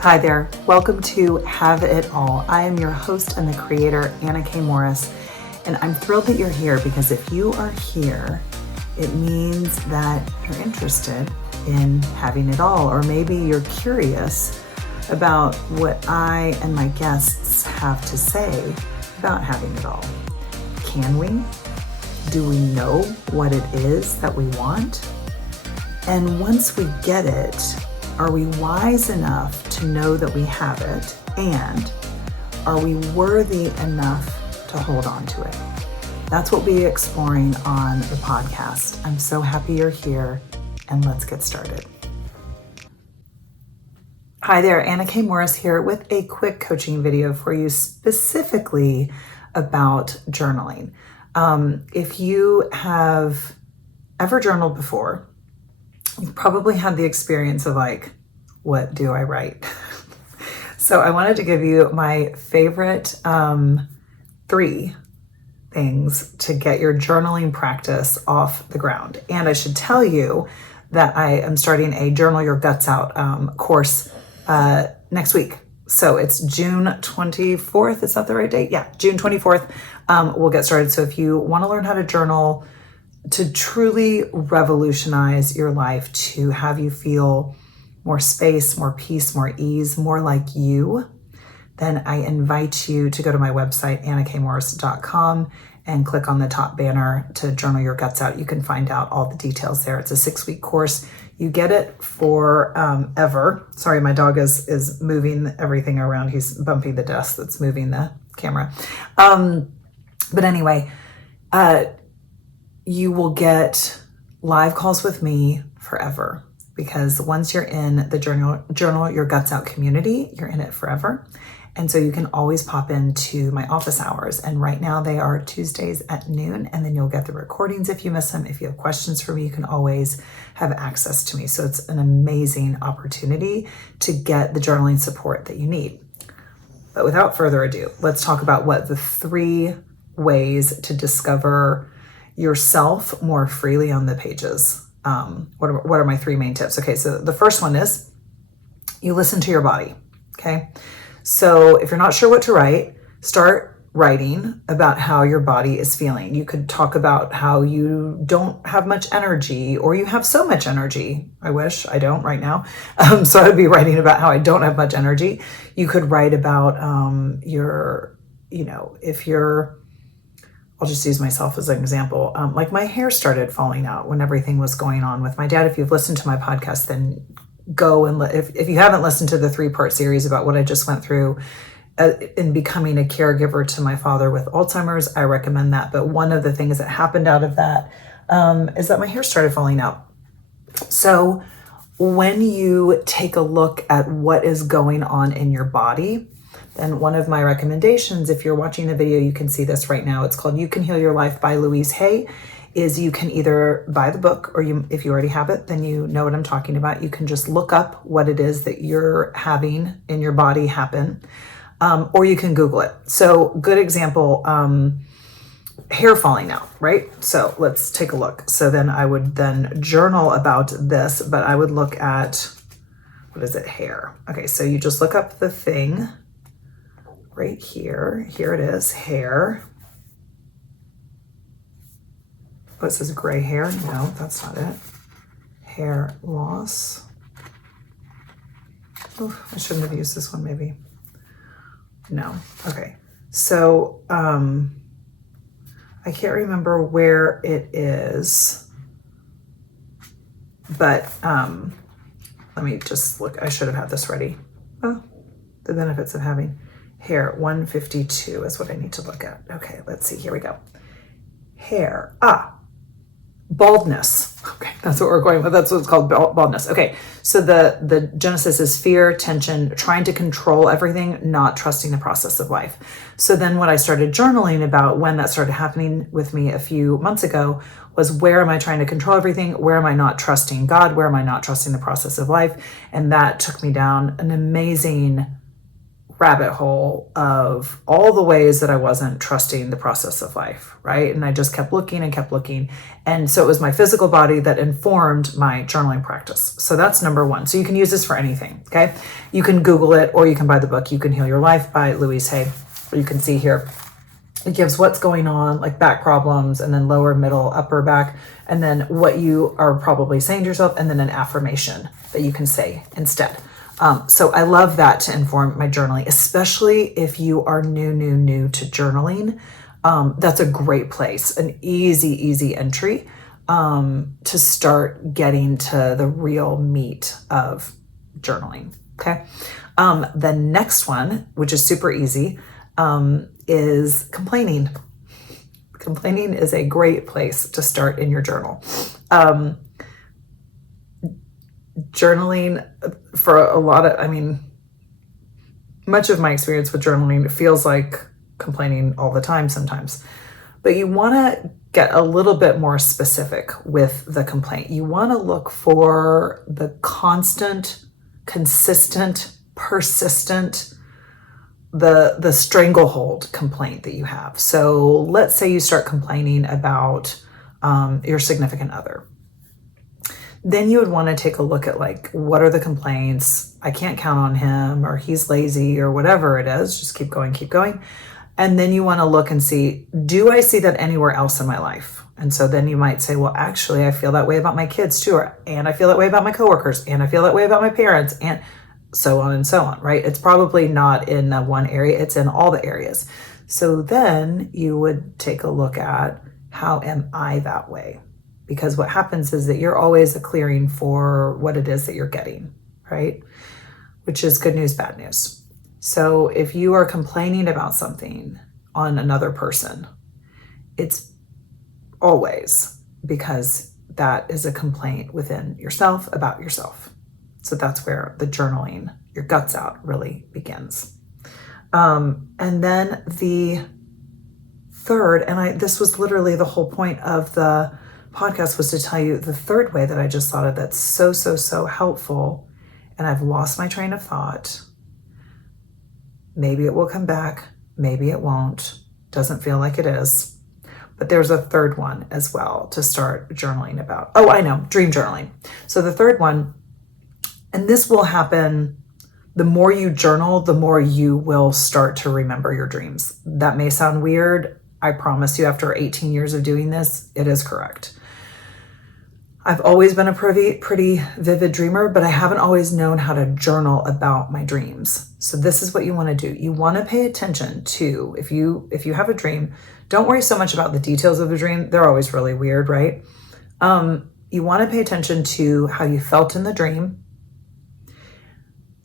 Hi there. Welcome to Have It All. I am your host and the creator, Anna K. Morris, and I'm thrilled that you're here because if you are here, it means that you're interested in having it all, or maybe you're curious about what I and my guests have to say about having it all. Can we? Do we know what it is that we want? And once we get it, are we wise enough to know that we have it? And are we worthy enough to hold on to it? That's what we'll be exploring on the podcast. I'm so happy you're here, and let's get started. Hi there, Anna K. Morris here with a quick coaching video for you specifically about journaling. If you have ever journaled before, you've probably had the experience of like, what do I write? So I wanted to give you my favorite 3 things to get your journaling practice off the ground. And I should tell you that I am starting a Journal Your Guts Out course next week. So it's June 24th. Is that the right date? Yeah, June 24th. We'll get started. So if you want to learn how to journal, to truly revolutionize your life, to have you feel more space, more peace, more ease, more like you, then I invite you to go to my website, annakmorris.com, and click on the top banner to Journal Your Guts Out. You can find out all the details there. It's a 6-week course. You get it for ever. Sorry, my dog is moving everything around. He's bumping the desk that's moving the camera. But anyway, you will get live calls with me forever, because once you're in the Journal Your Guts Out community, you're in it forever. And so you can always pop into my office hours. And right now they are Tuesdays at noon, and then you'll get the recordings if you miss them. If you have questions for me, you can always have access to me. So it's an amazing opportunity to get the journaling support that you need. But without further ado, let's talk about what the 3 ways to discover yourself more freely on the pages. What are my 3 main tips? Okay, so the first one is you listen to your body, okay? So if you're not sure what to write, start writing about how your body is feeling. You could talk about how you don't have much energy, or you have so much energy. I wish I don't right now. So I'd be writing about how I don't have much energy. You could write about I'll just use myself as an example. Like my hair started falling out when everything was going on with my dad. If you've listened to my podcast, then go and if you haven't listened to the 3-part series about what I just went through in becoming a caregiver to my father with Alzheimer's, I recommend that. But one of the things that happened out of that is that my hair started falling out. So when you take a look at what is going on in your body, then one of my recommendations, if you're watching the video, you can see this right now. It's called You Can Heal Your Life by Louise Hay. Is you can either buy the book, or if you already have it, then you know what I'm talking about. You can just look up what it is that you're having in your body happen, or you can Google it. So good example, hair falling out, right? So let's take a look. So then I would then journal about this, but I would look at, what is it, hair. Okay, so you just look up the thing right here. Here it is, hair. Oh, it says gray hair. No, that's not it. Hair loss. Oh, I shouldn't have used this one, maybe. No. Okay. So I can't remember where it is, but let me just look. I should have had this ready. Oh, the benefits of having hair. 152 is what I need to look at. Okay, let's see. Here we go. Hair. Baldness. Okay, that's what we're going with. That's what it's called, baldness. Okay, so the genesis is fear, tension, trying to control everything, not trusting the process of life. So then what I started journaling about when that started happening with me a few months ago was, where am I trying to control everything? Where am I not trusting God? Where am I not trusting the process of life? And that took me down an amazing rabbit hole of all the ways that I wasn't trusting the process of life, right? And I just kept looking and kept looking. And so it was my physical body that informed my journaling practice. So that's number one. So you can use this for anything, okay? You can Google it, or you can buy the book, You Can Heal Your Life by Louise Hay. You can see here, it gives what's going on, like back problems, and then lower, middle, upper back, and then what you are probably saying to yourself, and then an affirmation that you can say instead. So I love that to inform my journaling, especially if you are new to journaling. That's a great place, an easy entry to start getting to the real meat of journaling. Okay. The next one, which is super easy, is complaining. Complaining is a great place to start in your journal. Journaling for a lot of, much of my experience with journaling feels like complaining all the time sometimes, but you want to get a little bit more specific with the complaint. You want to look for the constant, consistent, persistent, the stranglehold complaint that you have. So let's say you start complaining about your significant other. Then you would want to take a look at, like, what are the complaints? I can't count on him, or he's lazy, or whatever it is. Just keep going. And then you want to look and see, do I see that anywhere else in my life? And so then you might say, well, actually, I feel that way about my kids too, and I feel that way about my coworkers, and I feel that way about my parents, and so on and so on, right? It's probably not in one area, it's in all the areas. So then you would take a look at, how am I that way? Because what happens is that you're always a clearing for what it is that you're getting, right? Which is good news, bad news. So if you are complaining about something on another person, it's always because that is a complaint within yourself about yourself. So that's where the journaling, your guts out, really begins. And then the third, and this was literally the whole point of the podcast, was to tell you the third way that I just thought of that's so helpful. And I've lost my train of thought. Maybe it will come back. Maybe it won't. Doesn't feel like it is. But there's a third one as well to start journaling about. Oh, I know, dream journaling. So the third one, and this will happen, the more you journal, the more you will start to remember your dreams. That may sound weird. I promise you, after 18 years of doing this, it is correct. I've always been a pretty vivid dreamer, but I haven't always known how to journal about my dreams. So this is what you want to do. You want to pay attention to, if you have a dream, don't worry so much about the details of the dream. They're always really weird, right? You want to pay attention to how you felt in the dream,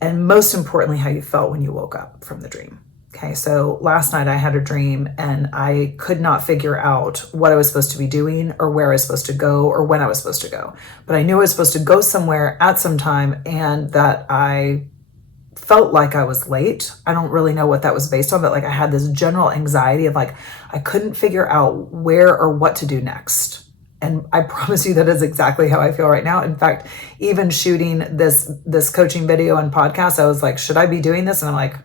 and most importantly, how you felt when you woke up from the dream. Okay, so last night I had a dream and I could not figure out what I was supposed to be doing, or where I was supposed to go, or when I was supposed to go. But I knew I was supposed to go somewhere at some time, and that I felt like I was late. I don't really know what that was based on, but like I had this general anxiety of, like, I couldn't figure out where or what to do next. And I promise you that is exactly how I feel right now. In fact, even shooting this coaching video and podcast, I was like, should I be doing this? And I'm like,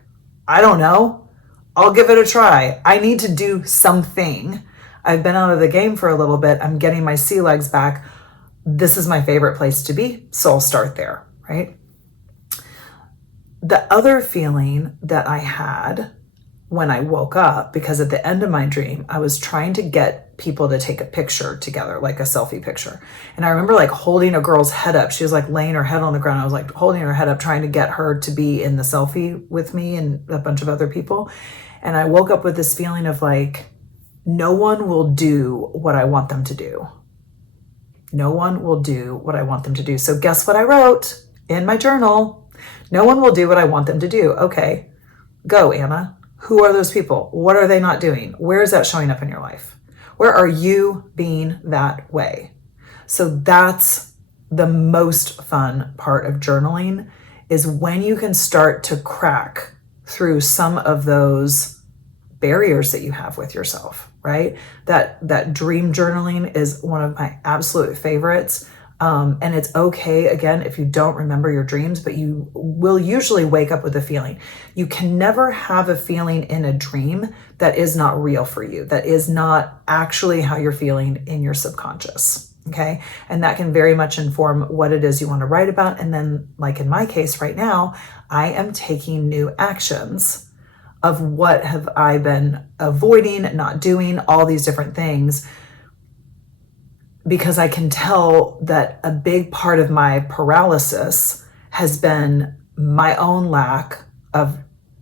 I don't know. I'll give it a try. I need to do something. I've been out of the game for a little bit. I'm getting my sea legs back. This is my favorite place to be. So I'll start there, right? The other feeling that I had when I woke up, because at the end of my dream, I was trying to get people to take a picture together, like a selfie picture. And I remember like holding a girl's head up. She was like laying her head on the ground. I was like holding her head up, trying to get her to be in the selfie with me and a bunch of other people. And I woke up with this feeling of like, no one will do what I want them to do. No one will do what I want them to do. So guess what I wrote in my journal? No one will do what I want them to do. Okay, go, Anna. Who are those people? What are they not doing? Where is that showing up in your life? Where are you being that way? So that's the most fun part of journaling, is when you can start to crack through some of those barriers that you have with yourself, right? That dream journaling is one of my absolute favorites. And it's okay, again, if you don't remember your dreams, but you will usually wake up with a feeling. You can never have a feeling in a dream that is not real for you, that is not actually how you're feeling in your subconscious. Okay. And that can very much inform what it is you want to write about. And then, like in my case right now, I am taking new actions of what have I been avoiding, not doing, all these different things, because I can tell that a big part of my paralysis has been my own lack of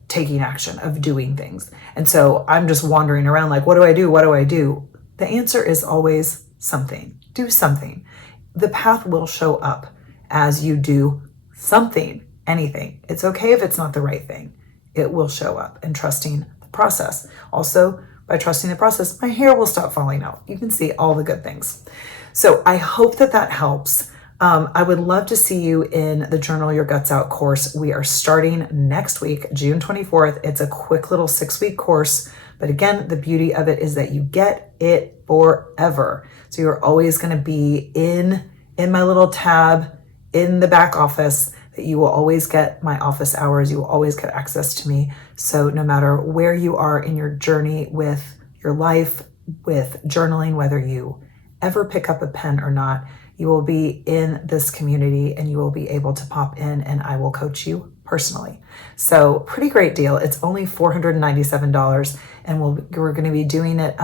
taking action, of doing things. And so I'm just wandering around like, what do I do? What do I do? The answer is always something. Do something. The path will show up as you do something, anything. It's okay if it's not the right thing. It will show up, and trusting the process. Also, by trusting the process, my hair will stop falling out. You can see all the good things. So I hope that that helps. I would love to see you in the Journal Your Guts Out course. We are starting next week, June 24th. It's a quick little 6-week course. But again, the beauty of it is that you get it forever. So you're always going to be in my little tab in the back office. That you will always get my office hours. You will always get access to me. So no matter where you are in your journey with your life, with journaling, whether you ever pick up a pen or not, you will be in this community and you will be able to pop in and I will coach you personally. So pretty great deal. It's only $497 and we're going to be doing it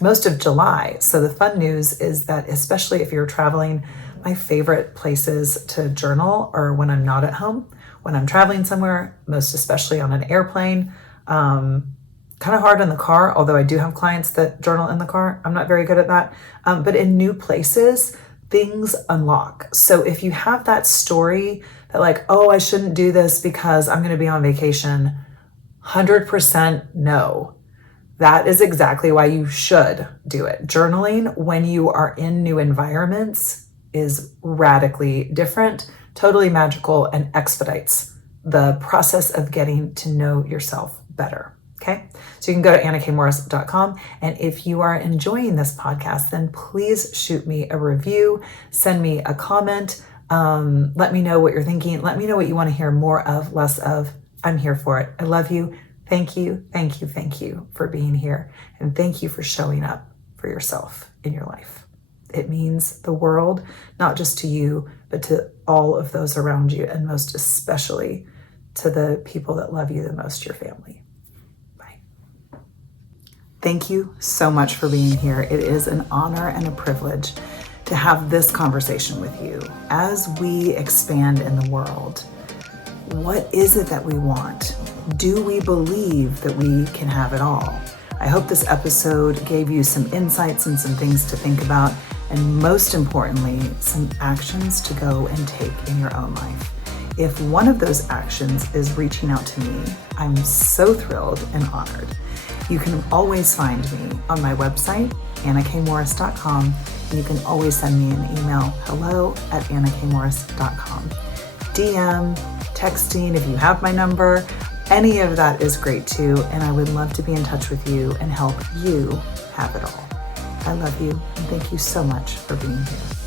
most of July. So the fun news is that, especially if you're traveling, my favorite places to journal are when I'm not at home, when I'm traveling somewhere, most especially on an airplane. Kind of hard in the car, although I do have clients that journal in the car. I'm not very good at that. But in new places, things unlock. So if you have that story that like, oh, I shouldn't do this because I'm going to be on vacation, 100% no. That is exactly why you should do it. Journaling when you are in new environments is radically different, totally magical, and expedites the process of getting to know yourself better. Okay, so you can go to annakmorris.com. And if you are enjoying this podcast, then please shoot me a review, send me a comment. Let me know what you're thinking. Let me know what you want to hear more of, less of. I'm here for it. I love you. Thank you. Thank you. Thank you for being here. And thank you for showing up for yourself in your life. It means the world, not just to you, but to all of those around you, and most especially to the people that love you the most, your family. Thank you so much for being here. It is an honor and a privilege to have this conversation with you as we expand in the world. What is it that we want? Do we believe that we can have it all? I hope this episode gave you some insights and some things to think about, and most importantly, some actions to go and take in your own life. If one of those actions is reaching out to me, I'm so thrilled and honored. You can always find me on my website, annakmorris.com, and you can always send me an email, hello@annakmorris.com. DM, texting, if you have my number, any of that is great too, and I would love to be in touch with you and help you have it all. I love you, and thank you so much for being here.